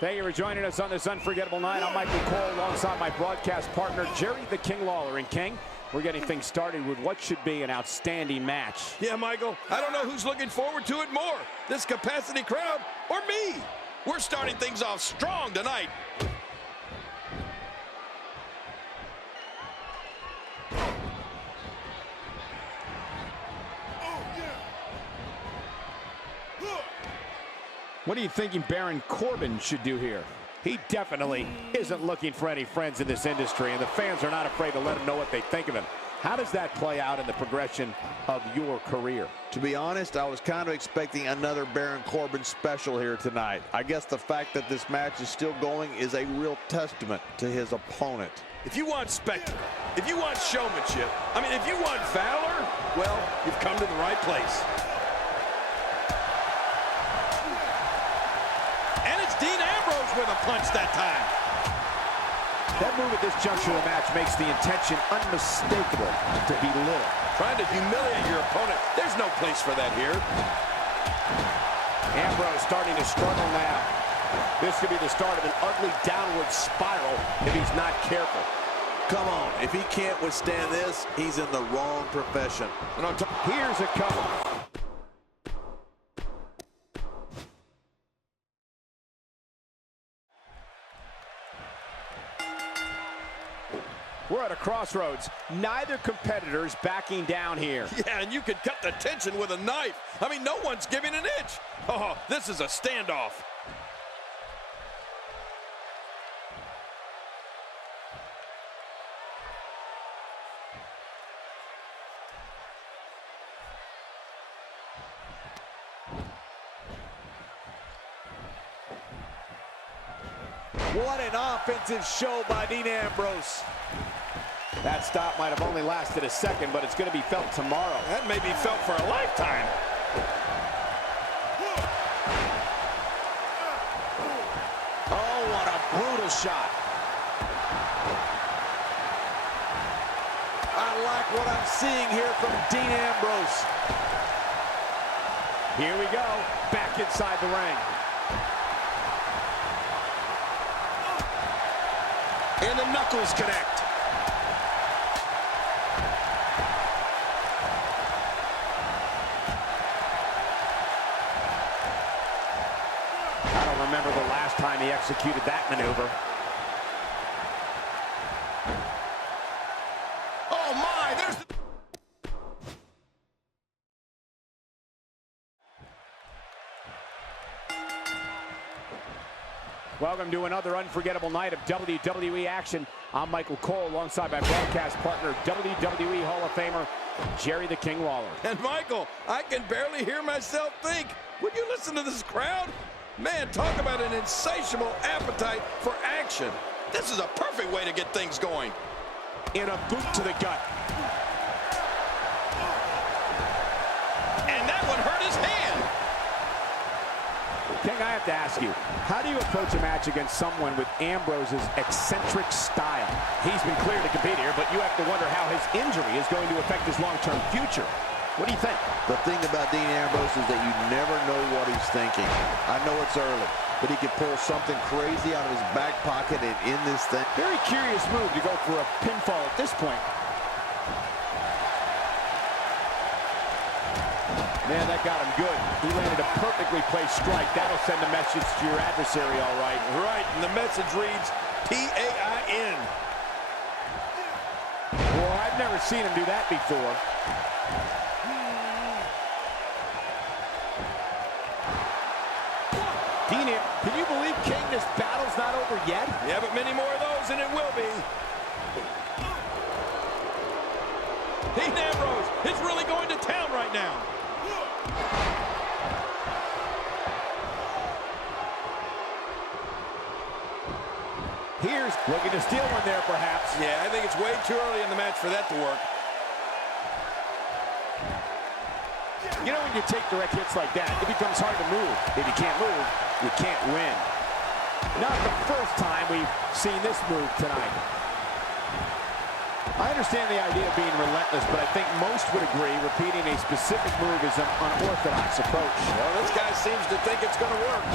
Thank you for joining us on this unforgettable night. I'm Michael Cole alongside my broadcast partner, Jerry the King Lawler. And King, we're getting things started with what should be an outstanding match. Yeah, Michael, I don't know who's looking forward to it more, this capacity crowd or me. We're starting things off strong tonight. What are you thinking Baron Corbin should do here? He definitely isn't looking for any friends in this industry, and the fans are not afraid to let him know what they think of him. How does that play out in the progression of your career? To be honest, I was kind of expecting another Baron Corbin special here tonight. I guess the fact that this match is still going is a real testament to his opponent. If you want spectacle, if you want showmanship, if you want valor, well, you've come to the right place. And it's Dean Ambrose with a punch that time. That move at this juncture of the match makes the intention unmistakable to belittle. Trying to humiliate your opponent. There's no place for that here. Ambrose starting to struggle now. This could be the start of an ugly downward spiral if he's not careful. Come on, if he can't withstand this, he's in the wrong profession. And on top, here's a cover. We're at a crossroads. Neither competitor's backing down here. Yeah, and you could cut the tension with a knife. No one's giving an inch. Oh, this is a standoff. What an offensive show by Dean Ambrose. That stop might have only lasted a second, but it's going to be felt tomorrow. That may be felt for a lifetime. Oh, what a brutal shot. I like what I'm seeing here from Dean Ambrose. Here we go, back inside the ring. And the knuckles connect. I don't remember the last time he executed that maneuver. Oh my, there's the... Welcome to another unforgettable night of WWE action. I'm Michael Cole alongside my broadcast partner, WWE Hall of Famer, Jerry the King Lawler. And Michael, I can barely hear myself think. Would you listen to this crowd? Man, talk about an insatiable appetite for action. This is a perfect way to get things going. In a boot to the gut. And that one hurt his hand. King, I have to ask you, how do you approach a match against someone with Ambrose's eccentric style? He's been cleared to compete here, but you have to wonder how his injury is going to affect his long-term future. What do you think? The thing about Dean Ambrose is that you never know what he's thinking. I know it's early, but he could pull something crazy out of his back pocket and end this thing. Very curious move to go for a pinfall at this point. Man, that got him good. He landed a perfectly placed strike. That'll send a message to your adversary, all right. Right, and the message reads P-A-I-N. Well, I've never seen him do that before. Dean, can you believe, King, this battle's not over yet? Yeah, but many more of those, and it will be. Dean Ambrose is really going to town right now. Here's looking to steal one there, perhaps. Yeah, I think it's way too early in the match for that to work. You know, when you take direct hits like that, it becomes hard to move. If you can't move, you can't win. Not the first time we've seen this move tonight. I understand the idea of being relentless, but I think most would agree repeating a specific move is an unorthodox approach. Well, this guy seems to think it's going to work.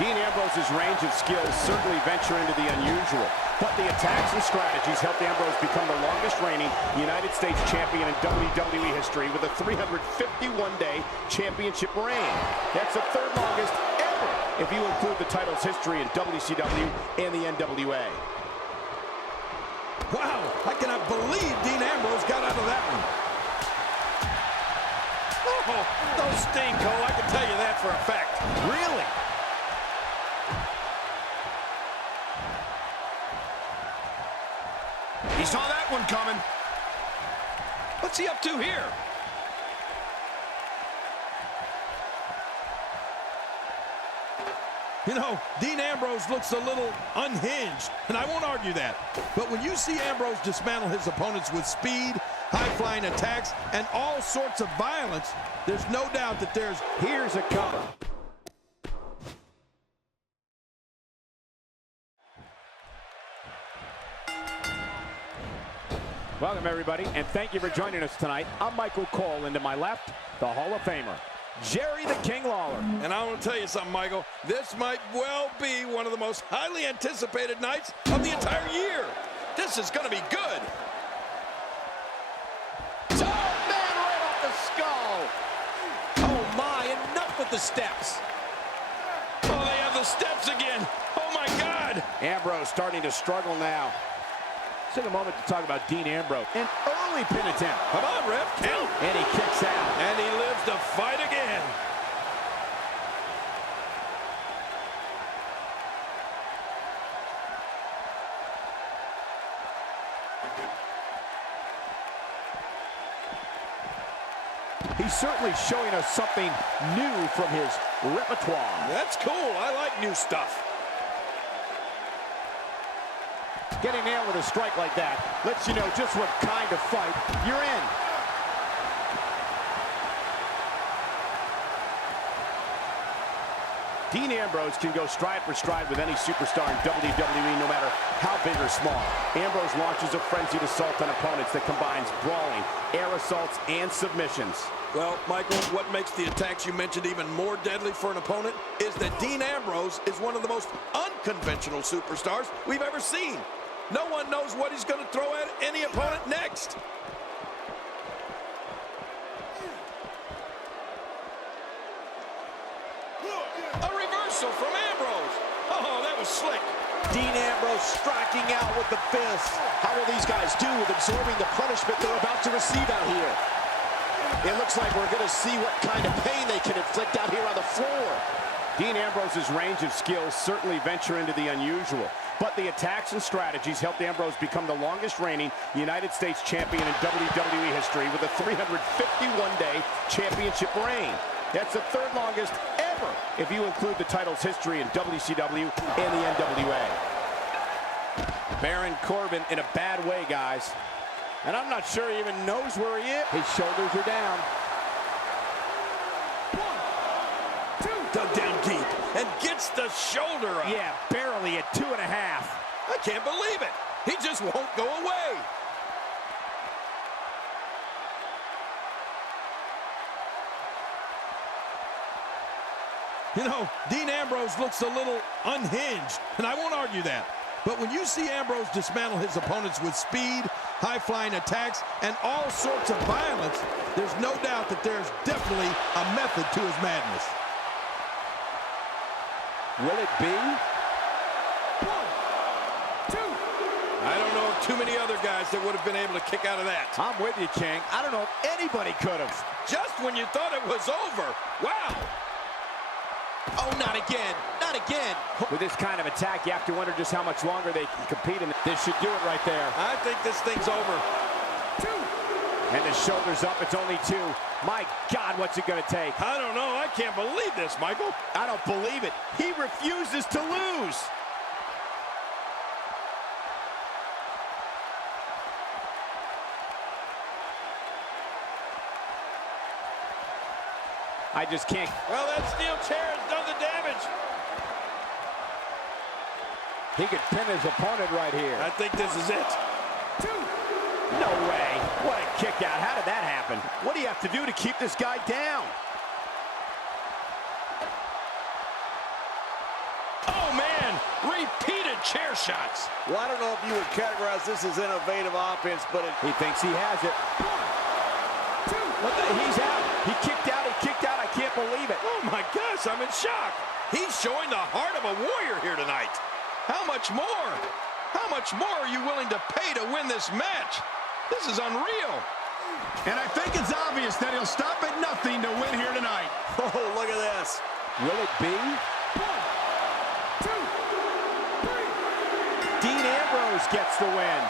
Dean Ambrose's range of skills certainly venture into the unusual, but the attacks and strategies helped Ambrose become the longest reigning United States champion in WWE history with a 351-day championship reign. That's the third longest ever if you include the title's history in WCW and the NWA. Wow, I cannot believe Dean Ambrose got out of that one. Oh, no sting, Cole, I can tell you that for a fact. Really? He saw that one coming. What's he up to here? You know, Dean Ambrose looks a little unhinged, and I won't argue that. But when you see Ambrose dismantle his opponents with speed, high-flying attacks, and all sorts of violence, there's no doubt that here's a cover. Welcome, everybody, and thank you for joining us tonight. I'm Michael Cole, and to my left, the Hall of Famer, Jerry the King Lawler. And I want to tell you something, Michael. This might well be one of the most highly anticipated nights of the entire year. This is going to be good. Oh, man, right off the skull. Oh, my, enough with the steps. Oh, they have the steps again. Oh, my God. Ambrose starting to struggle now. Let's take a moment to talk about Dean Ambrose. An early pin attempt. Come on, ref, count. And he kicks out. And he lives to fight again. He's certainly showing us something new from his repertoire. That's cool. I like new stuff. Getting nailed with a strike like that lets you know just what kind of fight you're in. Dean Ambrose can go stride for stride with any superstar in WWE, no matter how big or small. Ambrose launches a frenzied assault on opponents that combines brawling, air assaults, and submissions. Well, Michael, what makes the attacks you mentioned even more deadly for an opponent is that Dean Ambrose is one of the most unconventional superstars we've ever seen. No one knows what he's going to throw at any opponent next. A reversal from Ambrose. Oh, that was slick. Dean Ambrose striking out with the fist. How will these guys do with absorbing the punishment they're about to receive out here? It looks like we're going to see what kind of pain they can inflict out here on the floor. Dean Ambrose's range of skills certainly venture into the unusual, but the attacks and strategies helped Ambrose become the longest reigning United States champion in WWE history with a 351-day championship reign. That's the third longest ever if you include the title's history in WCW and the NWA. Baron Corbin in a bad way, guys. And I'm not sure he even knows where he is. His shoulders are down. Dug down deep and gets the shoulder up. Yeah, barely at 2.5. I can't believe it. He just won't go away. You know, Dean Ambrose looks a little unhinged, and I won't argue that. But when you see Ambrose dismantle his opponents with speed, high-flying attacks, and all sorts of violence, there's no doubt that there's definitely a method to his madness. Will it be? 1, 2. I don't know of too many other guys that would have been able to kick out of that. I'm with you, King. I don't know if anybody could have. Just when you thought it was over. Wow. Oh, not again. Not again. With this kind of attack, you have to wonder just how much longer they can compete, and this should do it right there. I think this thing's over. 2. And the shoulder's up. It's only 2. My God, what's it going to take? I don't know. I can't believe this, Michael. I don't believe it. He refuses to lose. I just can't. Well, that steel chair has done the damage. He could pin his opponent right here. I think this is it. 2. No way. What a kick out. How did that happen? What do you have to do to keep this guy down? Oh, man, repeated chair shots. Well, I don't know if you would categorize this as innovative offense, but he thinks he has it. He's out. He kicked out. He kicked out. I can't believe it. Oh, my gosh, I'm in shock. He's showing the heart of a warrior here tonight. How much more? How much more are you willing to pay to win this match? This is unreal. And I think it's obvious that he'll stop at nothing to win here tonight. oh, look at this. Will it be? 1, 2, 3. Dean Ambrose gets the win.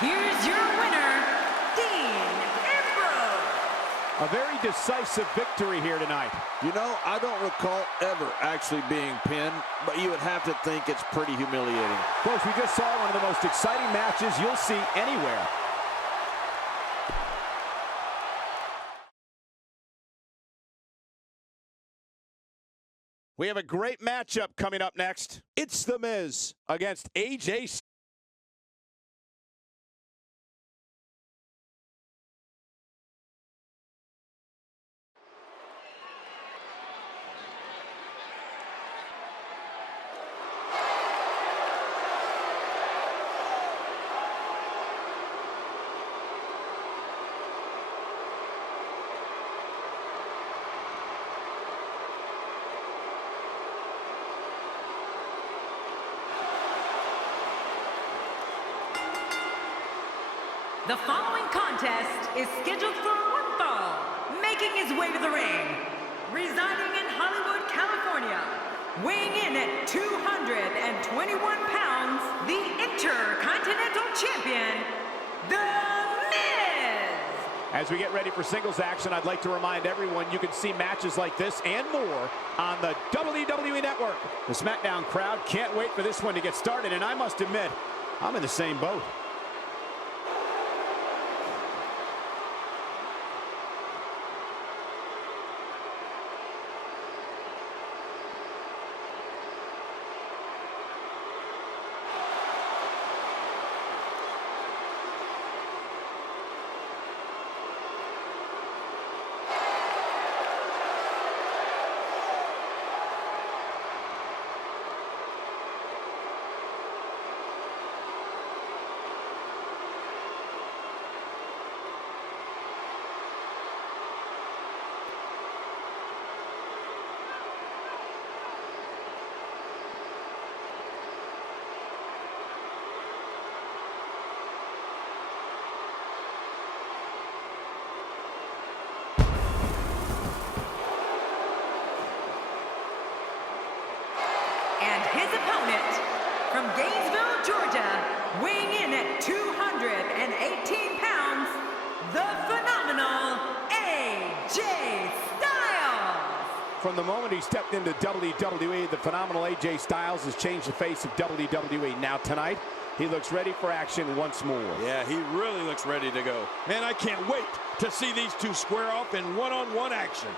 Here's your winner, Dean Ambrose. A very decisive victory here tonight. You know, I don't recall ever actually being pinned, but you would have to think it's pretty humiliating. Folks, we just saw one of the most exciting matches you'll see anywhere. We have a great matchup coming up next. It's The Miz against AJ Styles. The following contest is scheduled for one fall. Making his way to the ring, residing in Hollywood, California, weighing in at 221 pounds, the Intercontinental Champion, The Miz. As we get ready for singles action, I'd like to remind everyone you can see matches like this and more on the WWE Network. The SmackDown crowd can't wait for this one to get started, and I must admit, I'm in the same boat. And his opponent, from Gainesville, Georgia, weighing in at 218 pounds, the phenomenal AJ Styles. From the moment he stepped into WWE, the phenomenal AJ Styles has changed the face of WWE. Now tonight, he looks ready for action once more. Yeah, he really looks ready to go. Man, I can't wait to see these two square off in one-on-one action.